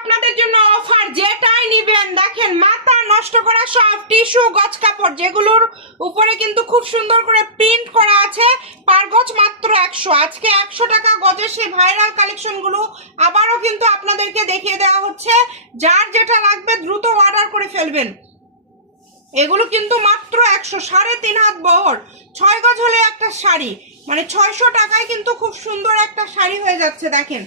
আপনাদের জন্য অফার, যেটাই নিবেন দেখেন মাথা নষ্ট করা সব টিস্যু গজ কাপড়, যেগুলোর উপরে কিন্তু খুব সুন্দর করে প্রিন্ট করা আছে, পার গজ মাত্র 100। আজকে 100 টাকা গজের সেই ভাইরাল কালেকশনগুলো আবারও কিন্তু আপনাদেরকে দেখিয়ে দেওয়া হচ্ছে। যার যেটা লাগবে দ্রুত অর্ডার করে ফেলবেন। এগুলো কিন্তু মাত্র 100, 3.5 হাত বহর, 6 গজ হলে একটা শাড়ি, মানে 600 টাকায় কিন্তু খুব সুন্দর একটা শাড়ি হয়ে যাচ্ছে। দেখেন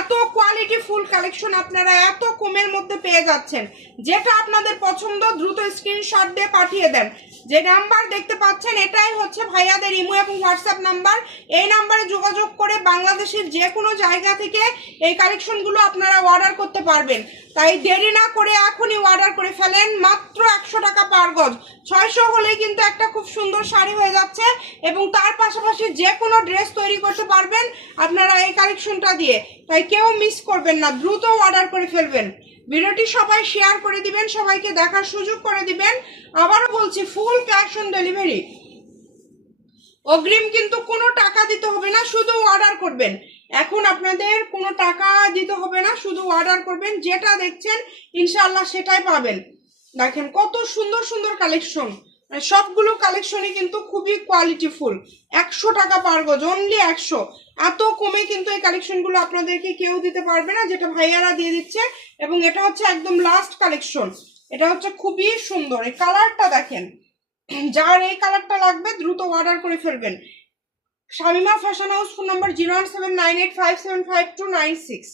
এত কোয়ালিটি ফুল কালেকশন আপনারা এত কমের মধ্যে পেয়ে যাচ্ছেন। যেটা আপনাদের পছন্দ দ্রুত স্ক্রিনশট দিয়ে পাঠিয়ে দেন। যে নাম্বার দেখতে পাচ্ছেন এটাই হচ্ছে ভাইয়াদের ইমো এবং হোয়াটসঅ্যাপ নাম্বার। এই নাম্বারে যোগাযোগ করে বাংলাদেশের যে কোনো জায়গা থেকে এই কালেকশনগুলো আপনারা অর্ডার করতে পারবেন। তাই দেরি না করে এখনই অর্ডার করে ফেলেন। মাত্র 100 টাকা পার গজ, 600 হলেই কিন্তু একটা খুব সুন্দর শাড়ি হয়ে যাচ্ছে এবং তার পাশাপাশি যে কোনো ড্রেস তৈরি করতে পারবেন আপনারা এই কালেকশনটা দিয়ে। তাই কেউ মিস করবেন না, দ্রুত অর্ডার করে ফেলবেন। ভিডিওটি সবাই শেয়ার করে দিবেন, সবাইকে দেখার সুযোগ করে দিবেন। আবারও বলছি ফুল ক্যাশ অন ডেলিভারি, অগ্রিম কিন্তু কোনো টাকা দিতে হবে না, শুধু অর্ডার করবেন। এখন আপনাদের কোনো টাকা দিতে হবে না, শুধু অর্ডার করবেন। যেটা দেখছেন ইনশাআল্লাহ সেটাই পাবেন। দেখেন কত সুন্দর সুন্দর কালেকশন, সবগুলো কালেকশনই কিন্তু খুবই কোয়ালিটিফুল। 100 টাকা পার গজ, অনলি 100। এত কমে কিন্তু এই কালেকশনগুলো আপনাদেরকে কেউ দিতে পারবে না, যেটা ভাইয়ারা দিয়ে দিচ্ছে। এবং এটা হচ্ছে একদম লাস্ট কালেকশন, এটা হচ্ছে খুবই সুন্দর। এই কালারটা দেখেন, যার এই কালারটা লাগবে দ্রুত অর্ডার করে ফেলবেন। Shamima fashion house, phone number 01798575296।